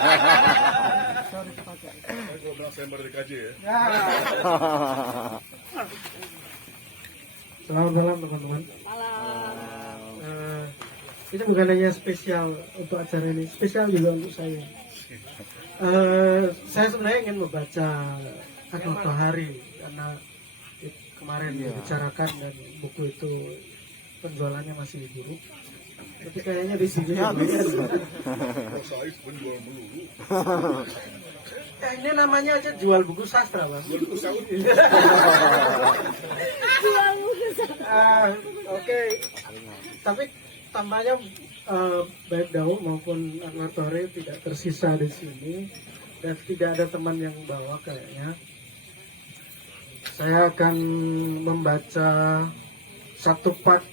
Kalau bilang saya DKJ ya. Selamat malam teman-teman. Ini bukan hanya spesial untuk acara ini, spesial juga untuk saya. Saya sebenarnya ingin membaca Akhlak Tohari karena kemarin dibicarakan dan buku itu penjualannya masih buruk. Tapi kayaknya di sini Saya penjual melulu. ini namanya aja jual buku sastra, Bang. Jual buku saut. Oke. Tapi tampaknya baik Daud maupun Anwar Tohari tidak tersisa di sini dan tidak ada teman yang bawa kayaknya. Saya akan membaca satu part,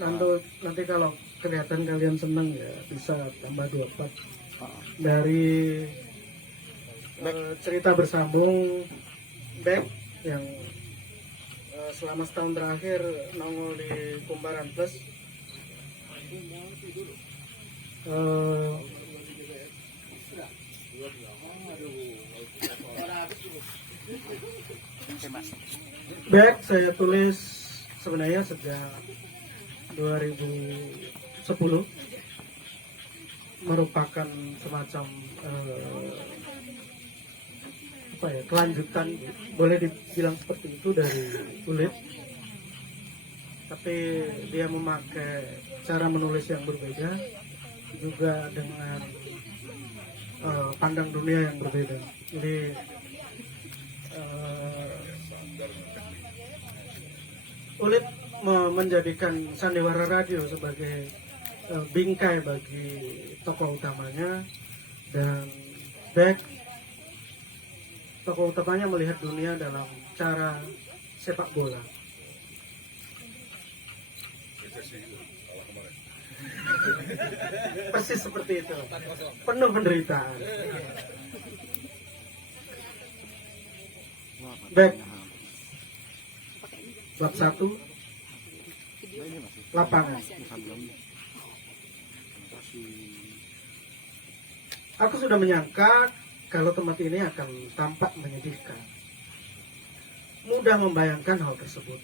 nanti kalau kelihatan kalian senang ya bisa tambah 2 part dari cerita bersambung Back yang selama setahun terakhir nongol di Kumparan Plus. Back saya tulis sebenarnya sejak 2010, merupakan semacam kelanjutan, boleh dibilang seperti itu, dari Kulit, tapi dia memakai cara menulis yang berbeda juga dengan pandang dunia yang berbeda. Jadi Kulit menjadikan sandiwara radio sebagai bingkai bagi tokoh utamanya, dan Back tokoh utamanya melihat dunia dalam cara sepak bola. Persis seperti itu, penuh penderitaan. Back bab 1, lapangan. Aku sudah menyangka kalau tempat ini akan tampak menyedihkan. Mudah membayangkan hal tersebut.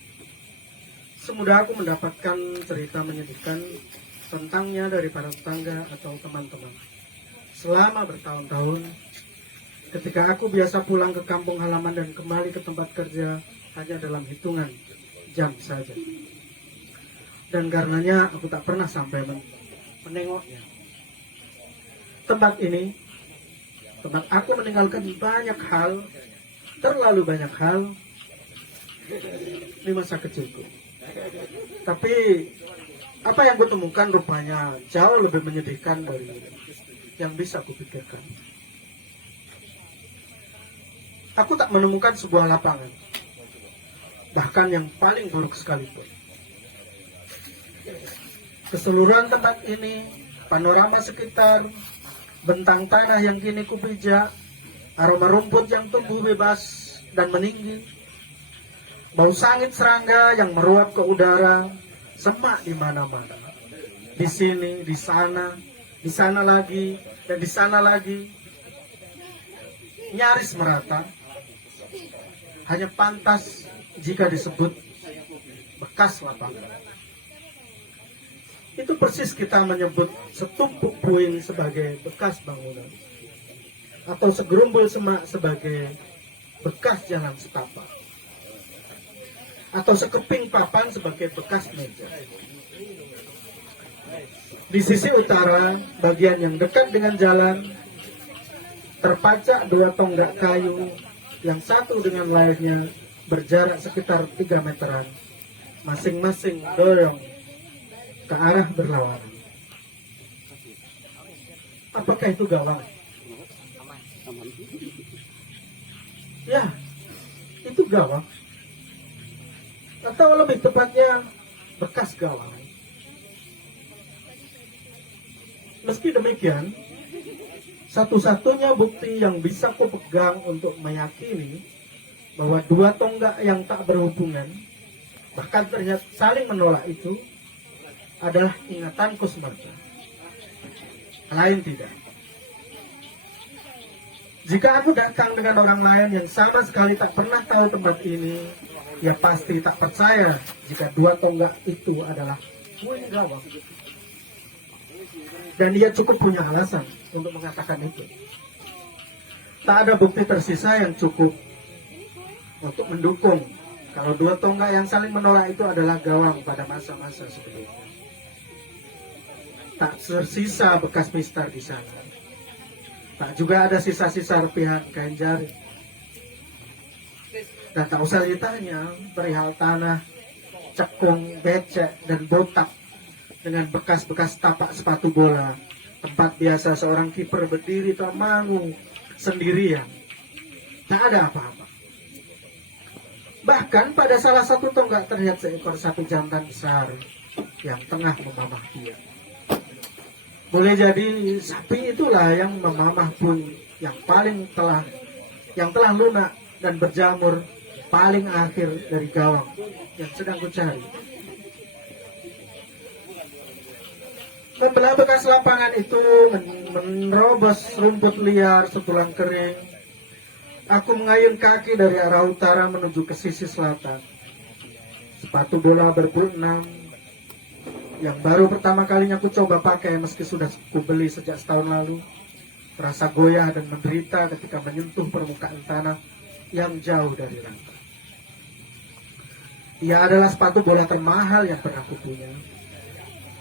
Semudah aku mendapatkan cerita menyedihkan tentangnya dari para tetangga atau teman-teman. Selama bertahun-tahun, ketika aku biasa pulang ke kampung halaman dan kembali ke tempat kerja hanya dalam hitungan jam saja. Dan karenanya aku tak pernah sampai menengoknya. Tempat ini, tempat aku meninggalkan banyak hal, terlalu banyak hal di masa kecilku. Tapi apa yang kutemukan rupanya jauh lebih menyedihkan dari yang bisa kupikirkan. Aku tak menemukan sebuah lapangan, bahkan yang paling buruk sekalipun. Keseluruhan tempat ini, panorama sekitar, bentang tanah yang kini kupijak, aroma rumput yang tumbuh bebas dan meninggi, bau sangit serangga yang meruap ke udara, semak di mana-mana. Di sini, di sana lagi, dan di sana lagi. Nyaris merata. Hanya pantas jika disebut bekas lapangan. Itu persis kita menyebut setumpuk puing sebagai bekas bangunan, atau segerumbul semak sebagai bekas jalan setapak, atau sekeping papan sebagai bekas meja. Di sisi utara, bagian yang dekat dengan jalan, terpajak 2 tonggak kayu yang satu dengan lainnya berjarak sekitar 3 meteran, masing-masing dorong ke arah berlawanan. Apakah itu gawang? Ya, itu gawang. Atau lebih tepatnya bekas gawang. Meski demikian, satu-satunya bukti yang bisa kupegang untuk meyakini bahwa 2 tonggak yang tak berhubungan, bahkan ternyata saling menolak itu, adalah ingatanku semata. Lain tidak. Jika aku datang dengan orang lain yang sama sekali tak pernah tahu tempat ini, ia pasti tak percaya jika 2 tonggak itu adalah puing gawang. Dan ia cukup punya alasan untuk mengatakan itu. Tak ada bukti tersisa yang cukup untuk mendukung kalau 2 tonggak yang saling menolak itu adalah gawang pada masa-masa sebelumnya. Tak tersisa bekas mistar di sana. Tak juga ada sisa-sisa repihan kain jari. Dan tak usah ditanya perihal tanah, cekung, becek, dan botak dengan bekas-bekas tapak sepatu bola, tempat biasa seorang kiper berdiri termangu sendirian. Tak ada apa-apa. Bahkan pada salah satu tonggak terlihat seekor sapi jantan besar yang tengah memamah dia. Boleh jadi sapi itulah yang memamah puing yang telah lunak dan berjamur paling akhir dari gawang yang sedang kucari. Membelah bekas lapangan itu menerobos rumput liar setulang kering. Aku mengayun kaki dari arah utara menuju ke sisi selatan. Sepatu bola berbu 6 yang baru pertama kalinya aku coba pakai meski sudah kubeli sejak setahun lalu, terasa goyah dan menderita ketika menyentuh permukaan tanah yang jauh dari rantai. Ia adalah sepatu bola termahal yang pernah kupunya,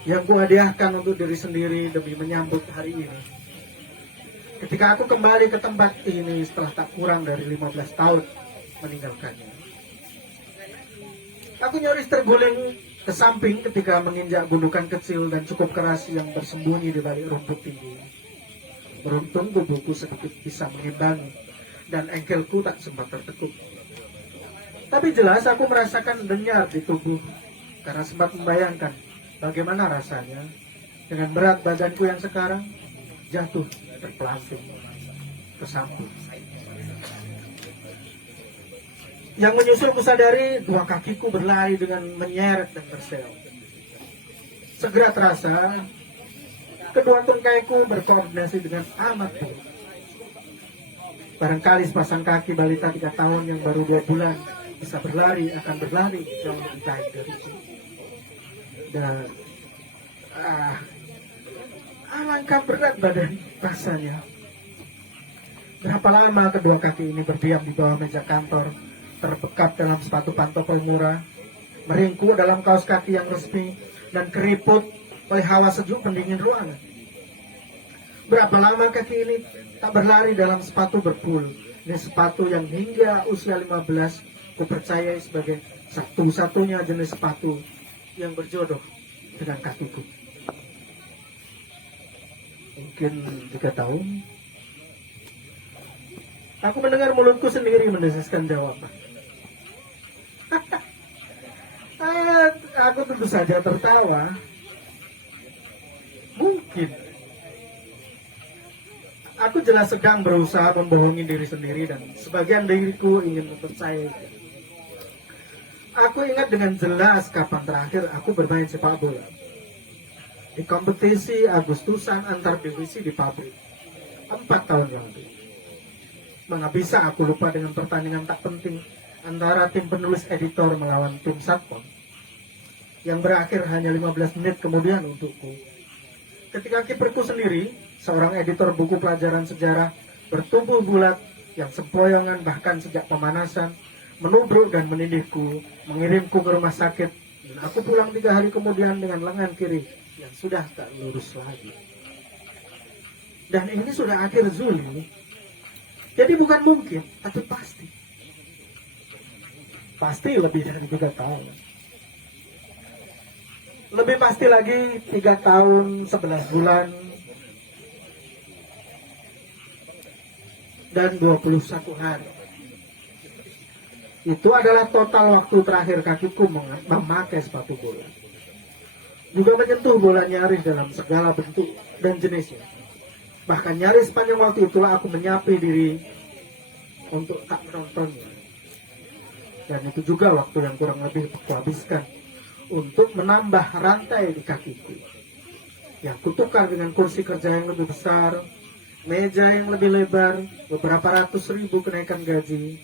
yang kuhadiahkan untuk diri sendiri demi menyambut hari ini. Ketika aku kembali ke tempat ini setelah tak kurang dari 15 tahun meninggalkannya, aku nyaris terguling ke samping ketika menginjak gundukan kecil dan cukup keras yang bersembunyi di balik rumput tinggi. Beruntung tubuhku sedikit bisa mengimbangi dan engkelku tak sempat tertekuk. Tapi jelas aku merasakan denyar di tubuh karena sempat membayangkan bagaimana rasanya dengan berat badanku yang sekarang jatuh terpelanting ke samping. Yang menyusul kusadari 2 kakiku berlari dengan menyeret dan berseok. Segera terasa kedua tungkaiku berkoordinasi dengan amat baik. Barangkali sepasang kaki balita 3 tahun yang baru 2 bulan bisa berlari akan berlari jauh lebih baik dari itu. Dan alangkah berat badan rasanya. Berapa lama kedua kaki ini berdiam di bawah meja kantor, terbekap dalam sepatu pantofel murah, meringkuk dalam kaos kaki yang resmi, dan keriput oleh hawa sejuk pendingin ruangan. Berapa lama kaki ini tak berlari dalam sepatu berpul. Ini sepatu yang hingga usia 15 kupercayai sebagai satu-satunya jenis sepatu yang berjodoh dengan kakiku. Mungkin 3 tahun. Aku mendengar mulutku sendiri mendesiskan jawaban. Aku tentu saja tertawa. Mungkin. Aku jelas sedang berusaha membohongi diri sendiri dan sebagian diriku ingin mempercayai. Aku ingat dengan jelas kapan terakhir aku bermain sepak bola. Di kompetisi Agustusan antar divisi di pabrik. 4 tahun lalu. Mana bisa aku lupa dengan pertandingan tak penting antara tim penulis editor melawan tim satpam yang berakhir hanya 15 menit kemudian untukku. Ketika kiperku sendiri, seorang editor buku pelajaran sejarah bertubuh bulat yang sempoyongan bahkan sejak pemanasan, menubruk dan menindihku, mengirimku ke rumah sakit, dan aku pulang 3 hari kemudian dengan lengan kiri yang sudah tak lurus lagi. Dan ini sudah akhir Juli, jadi bukan mungkin, tapi pasti. Pasti lebih dari 3 tahun. Lebih pasti lagi 3 tahun 11 bulan dan 21 hari. Itu adalah total waktu terakhir kakiku memakai sepatu bola. Juga menyentuh bola nyaris dalam segala bentuk dan jenisnya. Bahkan nyaris sepanjang waktu itulah aku menyapi diri untuk tak menontonnya. Dan itu juga waktu yang kurang lebih aku habiskan untuk menambah rantai di kakiku, yang kutukar dengan kursi kerja yang lebih besar, meja yang lebih lebar, beberapa ratus ribu kenaikan gaji,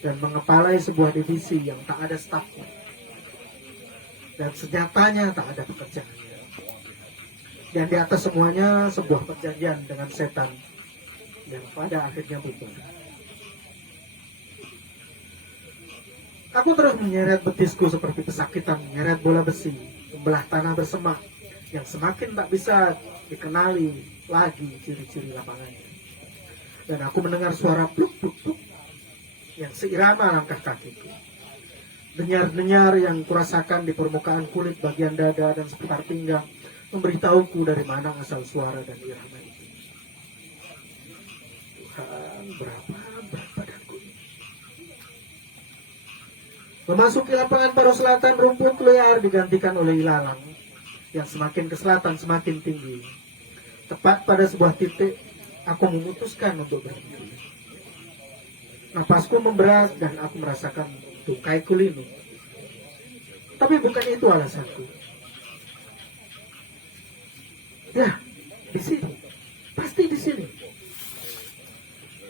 dan mengepalai sebuah divisi yang tak ada stafnya. Dan senyatanya tak ada pekerjaan. Dan di atas semuanya sebuah perjanjian dengan setan yang pada akhirnya bubar. Aku terus menyeret betisku seperti pesakitan menyeret bola besi, membelah tanah bersemak yang semakin tak bisa dikenali lagi ciri-ciri lapangannya. Dan aku mendengar suara pluk pluk pluk yang seirama langkah kakiku. Denyar-denyar yang kurasakan di permukaan kulit bagian dada dan sekitar pinggang memberitahuku dari mana asal suara dan irama itu. Tuhan, berapa berat badanku ini. Memasuki lapangan paruh selatan, rumput liar digantikan oleh ilalang yang semakin ke selatan semakin tinggi. Tepat pada sebuah titik, aku memutuskan untuk berhenti. Napasku memberat dan aku merasakan tungkaiku linu. Tapi bukan itu alasanku. Ya, di sini. Pasti di sini.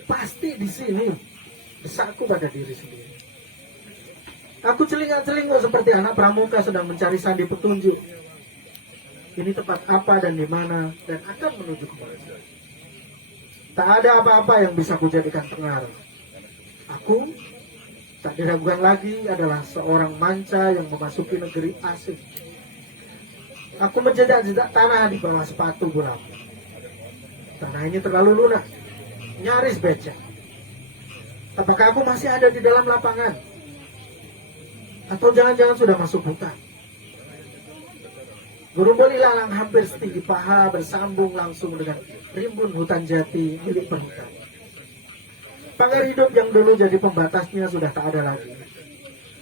Pasti di sini. Desakku pada diri sendiri. Aku celingak-celinguk seperti anak pramuka sedang mencari sandi petunjuk. Ini tempat apa dan di mana dan akan menuju kemana. Tak ada apa-apa yang bisa kujadikan pengaruh. Aku tak diragukan lagi adalah seorang manca yang memasuki negeri asing. Aku menjejak-jejak tanah di bawah sepatu bola. Tanah ini terlalu lunak, nyaris becek. Apakah aku masih ada di dalam lapangan? Atau jangan-jangan sudah masuk hutan? Gerumbul ilalang hampir setinggi paha bersambung langsung dengan rimbun hutan jati milik perhutan. Pagar hidup yang dulu jadi pembatasnya sudah tak ada lagi.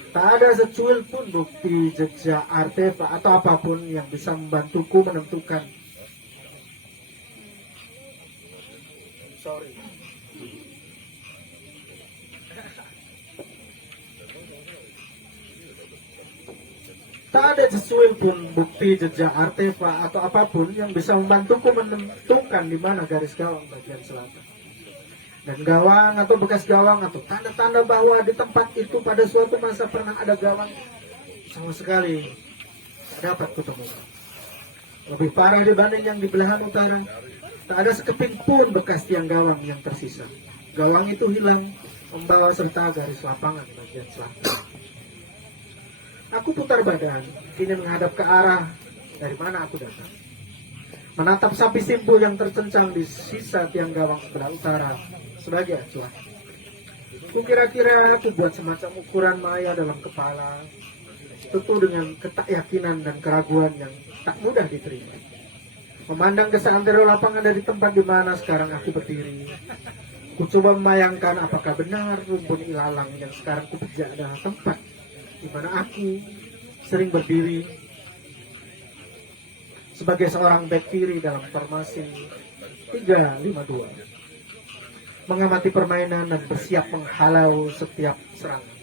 Tak ada secuil pun bukti jejak artefak atau apapun yang bisa membantuku menentukan. Tak ada secuil pun bukti jejak artefak atau apapun yang bisa membantuku menentukan di mana garis gawang bagian selatan. Dan gawang atau bekas gawang atau tanda-tanda bahwa di tempat itu pada suatu masa pernah ada gawang sama sekali tak dapat kutemukan. Lebih parah dibanding yang di belahan utara, tak ada sekeping pun bekas tiang gawang yang tersisa. Gawang itu hilang, membawa serta garis lapangan bagian selatan. Aku putar badan, ingin menghadap ke arah dari mana aku datang. Menatap sapi simpul yang tercencang di sisa tiang gawang sebelah utara sebagai acuan. Kukira-kira aku buat semacam ukuran maya dalam kepala, tentu dengan ketakyakinan dan keraguan yang tak mudah diterima. Memandang ke seantero lapangan dari tempat di mana sekarang aku berdiri, ku coba membayangkan apakah benar rumpun ilalang yang sekarang kupijak adalah tempat di mana aku sering berdiri sebagai seorang bek kiri dalam formasi 3-5-2. Mengamati permainan dan bersiap menghalau setiap serangan.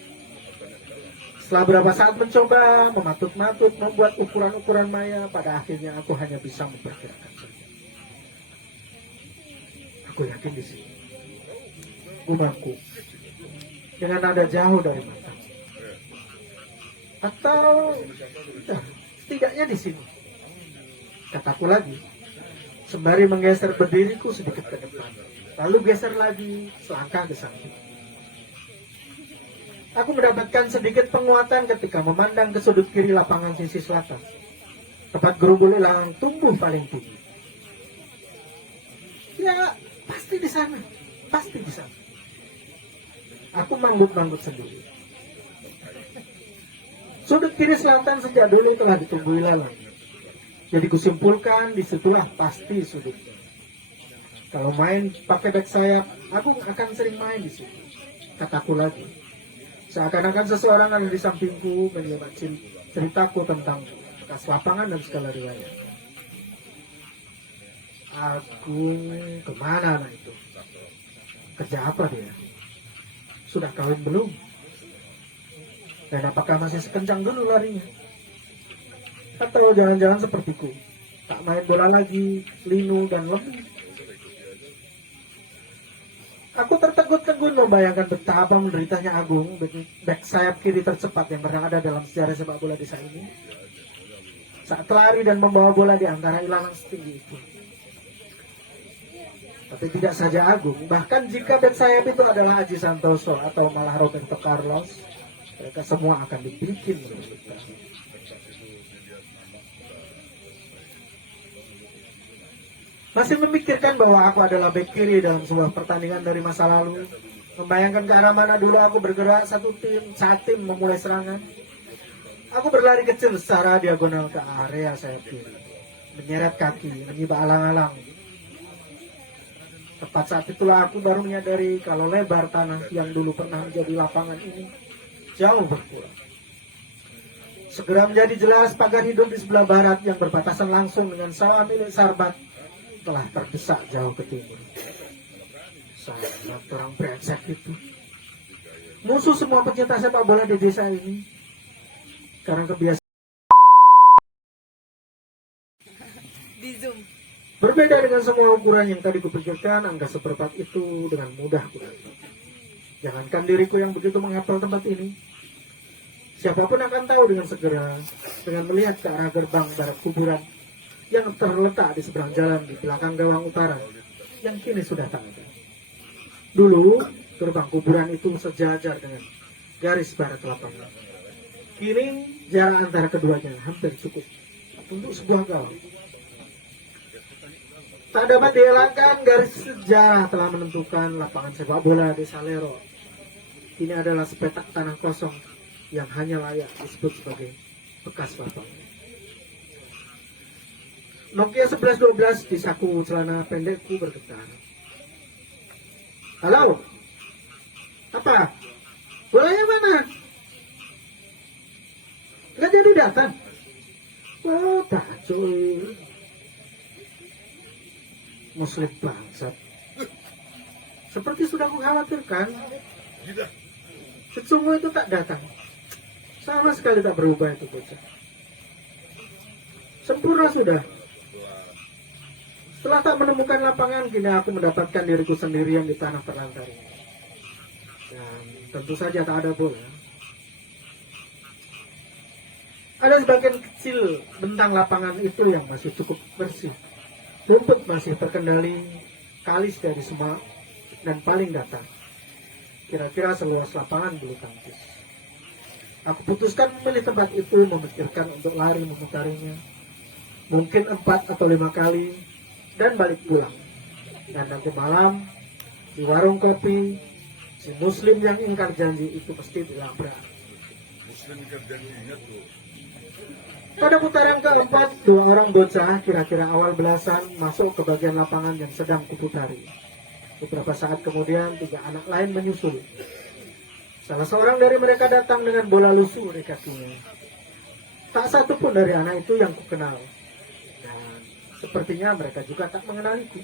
Setelah beberapa saat mencoba, mematut-matut, membuat ukuran-ukuran maya, pada akhirnya aku hanya bisa memperkirakan saja. Aku yakin di sini. Gumamku dengan nada jauh dari mata. Atau setidaknya di sini. Kataku lagi, sembari menggeser berdiriku sedikit ke depan. Lalu geser lagi selangkah ke samping. Aku mendapatkan sedikit penguatan ketika memandang ke sudut kiri lapangan sisi selatan. Tempat gerumbul ilalang tumbuh paling tinggi. Ya, pasti di sana. Pasti di sana. Aku manggut-manggut sendiri. Sudut kiri selatan sejak dulu telah ditumbuhi ilalang. Jadi kusimpulkan disitulah pasti sudutnya. Kalau main pakai back sayap, aku akan sering main di situ. Kataku lagi. Seakan-akan seseorang ada di sampingku menyimak ceritaku tentang bekas lapangan dan segala riwayat. Agung kemana anak itu? Kerja apa dia? Sudah kawin belum? Dan apakah masih sekencang dulu larinya? Atau jangan-jangan sepertiku, tak main bola lagi, linu dan lemah. Aku tertegun-tegun membayangkan betapa menderitanya Agung, back sayap kiri tercepat yang pernah ada dalam sejarah sepak bola desa ini, saat lari dan membawa bola di antara ilalang setinggi itu. Tapi tidak saja Agung, bahkan jika back sayap itu adalah Aji Santoso atau malah Roberto Carlos, mereka semua akan dibikin menderita. Masih memikirkan bahwa aku adalah bek kiri dalam sebuah pertandingan dari masa lalu, membayangkan ke arah mana dulu aku bergerak saat tim memulai serangan. Aku berlari kecil secara diagonal ke area sayap kiri, menyeret kaki, menyiba alang-alang. Tepat saat itulah aku baru menyadari kalau lebar tanah yang dulu pernah menjadi lapangan ini jauh berkurang. Segera menjadi jelas pagar hidup di sebelah barat yang berbatasan langsung dengan sawah milik Sarbat telah terdesak jauh ke timur. Sangat orang brengsek itu. Musuh semua pecinta sepak bola di desa ini. Karena kebiasaan Di Zoom. berbeda dengan semua ukuran yang tadi kupikirkan, angka seperempat itu dengan mudah kudapat. Jangankan diriku yang begitu menghafal tempat ini, siapapun akan tahu dengan segera dengan melihat ke arah gerbang barat kuburan yang terletak di seberang jalan di belakang gawang utara yang kini sudah tak ada. Dulu gerbang kuburan itu sejajar dengan garis barat lapangan. Kini jarak antara keduanya hampir cukup untuk sebuah gawang. Tak dapat dielakkan, garis sejarah telah menentukan lapangan sepak bola Desa Lero. Ini adalah sepetak tanah kosong yang hanya layak disebut sebagai bekas lapangan. Nokia 1112 di saku celana pendekku bergetar. Halo? Apa? Bolanya mana? Nggak jadi datang? Oh, tak cuy. Muslim bangsat. Seperti sudah kukhawatirkan, Tidak. sesungguhnya itu tak datang. Sama sekali tak berubah itu bocah. Sempurna sudah. Setelah tak menemukan lapangan, kini aku mendapatkan diriku sendirian di tanah terlantar. Dan tentu saja tak ada bola. Ada sebagian kecil bentang lapangan itu yang masih cukup bersih. Rumput masih terkendali, kalis dari semak, dan paling datar. Kira-kira seluas lapangan bulu tangkis. Aku putuskan memilih tempat itu, memikirkan untuk lari memutarinya. Mungkin 4 atau 5 kali, dan balik pulang. Dan nanti malam, di warung kopi, si Muslim yang ingkar janji itu pasti dilabrak. Muslim kerjanya tuh. Pada putaran keempat, 2 orang bocah kira-kira awal belasan masuk ke bagian lapangan yang sedang kuputari. Beberapa saat kemudian 3 anak lain menyusul. Salah seorang dari mereka datang dengan bola lusuh di kakinya. Tak satu pun dari anak itu yang kukenal. Dan sepertinya mereka juga tak mengenaliku.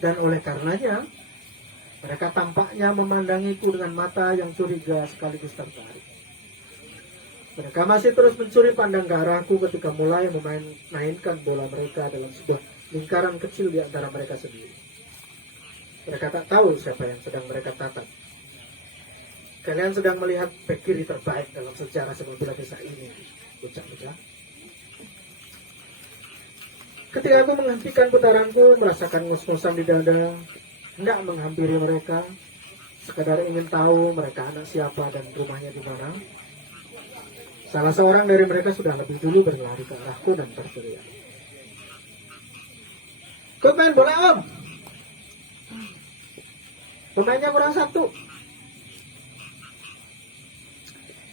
Dan oleh karenanya, mereka tampaknya memandangiku dengan mata yang curiga sekaligus tertarik. Mereka masih terus mencuri pandang ke arahku ketika mulai memainkan bola mereka dalam sebuah lingkaran kecil di antara mereka sendiri. Mereka tak tahu siapa yang sedang mereka tatap. Kalian sedang melihat bek kiri terbaik dalam sejarah sepak bola desa ini, bocah-bocah. Ketika aku menghentikan putaranku, merasakan ngos-ngosan di dada, hendak menghampiri mereka, sekadar ingin tahu mereka anak siapa dan rumahnya di mana. Salah seorang dari mereka sudah lebih dulu berlari ke arahku dan berteriak. Kau main bola om? Pemainnya kurang 1.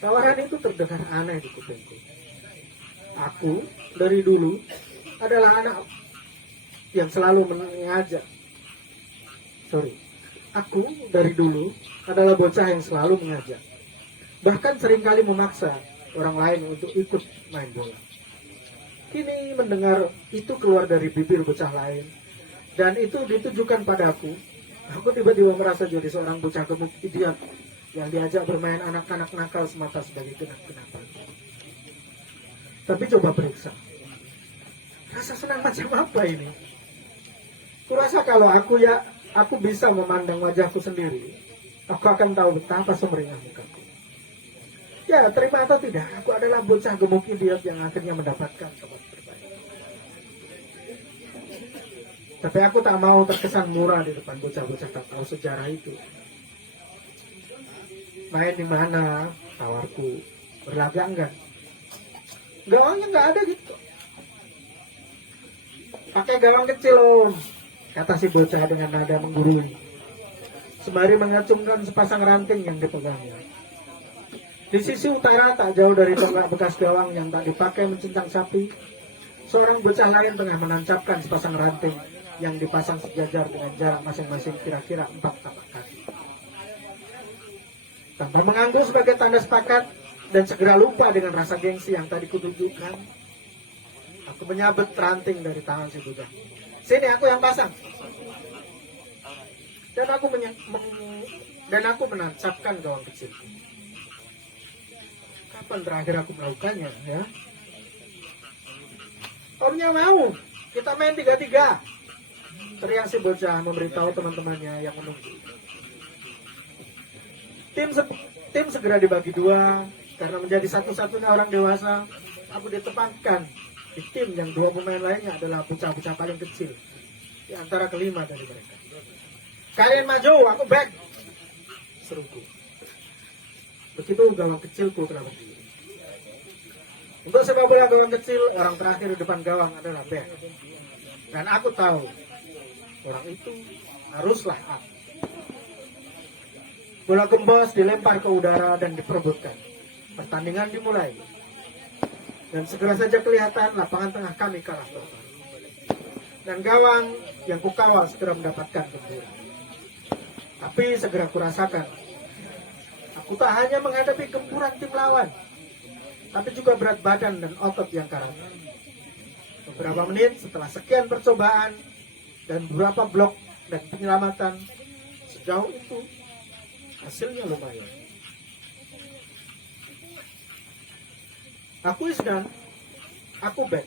Tawaran itu terdengar aneh di kupingku. Aku dari dulu adalah anak yang selalu mengajak. Aku dari dulu adalah bocah yang selalu mengajak. Bahkan seringkali memaksa orang lain untuk ikut main bola. Kini mendengar itu keluar dari bibir bocah lain, dan itu ditujukan padaku. Aku tiba-tiba merasa jadi seorang bocah gemuk idiot yang diajak bermain anak-anak nakal semata sebagai kenang-kenangan. Tapi coba periksa, rasa senang macam apa ini? Kurasa kalau aku bisa memandang wajahku sendiri, aku akan tahu betapa sumringah mukaku. Ya, terima atau tidak, aku adalah bocah gemuk idiot yang akhirnya mendapatkan tempat terbaik. Tapi aku tak mau terkesan murah di depan bocah-bocah tak tahu sejarah itu. Main di mana? Tawarku. Berlaga enggak? Gawangnya enggak ada gitu. Pakai gawang kecil om, kata si bocah dengan nada menggurui, sembari mengacungkan sepasang ranting yang dipegangnya. Di sisi utara tak jauh dari tonggak bekas gawang yang tak dipakai mencincang sapi, seorang bocah lain tengah menancapkan sepasang ranting yang dipasang sejajar dengan jarak masing-masing kira-kira 4 tapak kaki. Tanpa mengangguk sebagai tanda sepakat dan segera lupa dengan rasa gengsi yang tadi kutunjukkan, aku menyabet ranting dari tangan si bocah. Sini, aku yang pasang. Dan aku menancapkan gawang kecil. Kapan terakhir aku melakukannya, ya? Omnya mau, kita main 3-3. Teriak si bocah memberitahu teman-temannya yang menunggu. Tim segera dibagi 2 karena menjadi satu-satunya orang dewasa. Aku ditempatkan di tim yang 2 pemain lainnya adalah bocah-bocah paling kecil di antara kelima dari mereka. Kalian maju, aku back, seruku. Begitu gawang kecilku kena berdiri. Untuk sepak bola gawang kecil, orang terakhir di depan gawang adalah back. Dan aku tahu orang itu haruslah aku. Bola gembos dilempar ke udara dan diperebutkan. Pertandingan dimulai. Dan segera saja kelihatan lapangan tengah kami kalah total. Dan gawang yang kukawal segera mendapatkan benturan. Tapi segera kurasakan, aku tak hanya menghadapi gempuran tim lawan, tapi juga berat badan dan otot yang karat. Beberapa menit setelah sekian percobaan dan beberapa blok dan penyelamatan, sejauh itu hasilnya lumayan. Aku Isdan, aku back,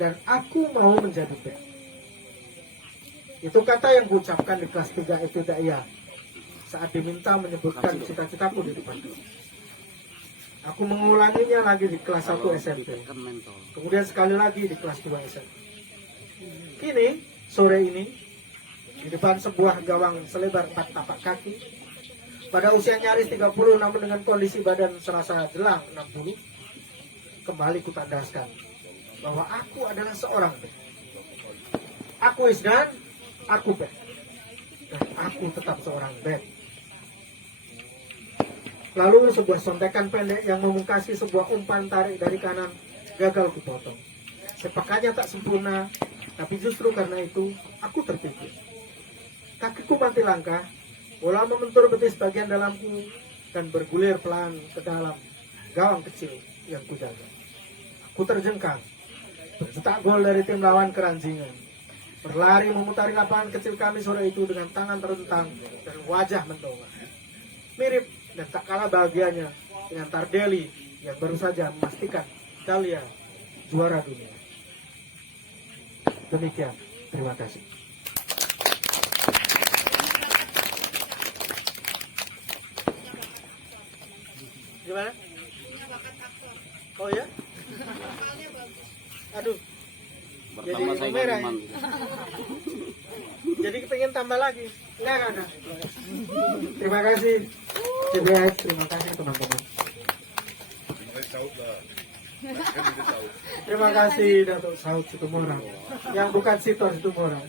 dan aku mau menjadi back. Itu kata yang kuucapkan di kelas 3 ibtidaiyah saat diminta menyebutkan cita-citaku di depan kelas. Aku mengulanginya lagi di kelas 1 SMP, kemudian sekali lagi di kelas 2 SMP. Kini, sore ini, di depan sebuah gawang selebar 4 tapak kaki, pada usia nyaris 30 namun dengan kondisi badan serasa jelang 60, kembali kutandaskan bahwa aku adalah seorang back. Aku Isdan, aku back. Dan aku tetap seorang back. Lalu sebuah sontekan pendek yang memungkasi sebuah umpan tarik dari kanan gagal kupotong. Sepakannya tak sempurna, tapi justru karena itu aku terpikir. Kakiku mati langkah, bola membentur betis bagian dalamku dan bergulir pelan ke dalam gawang kecil yang kujaga. Aku terjengkang, bercetak gol dari tim lawan keranjingan. Berlari memutari lapangan kecil kami sore itu dengan tangan terentang dan wajah mendongak. Mirip dan tak kalah bahagianya dengan Tardelli yang baru saja memastikan Italia juara dunia. Demikian, terima kasih. Gimana? Oh ya? Aduh. Jadi merah. Jadi pengen tambah lagi. Enggak. Terima kasih. CBS, terima kasih teman-teman. Terima kasih Datuk Saud Situmorang. Yang bukan Sitor Situmorang.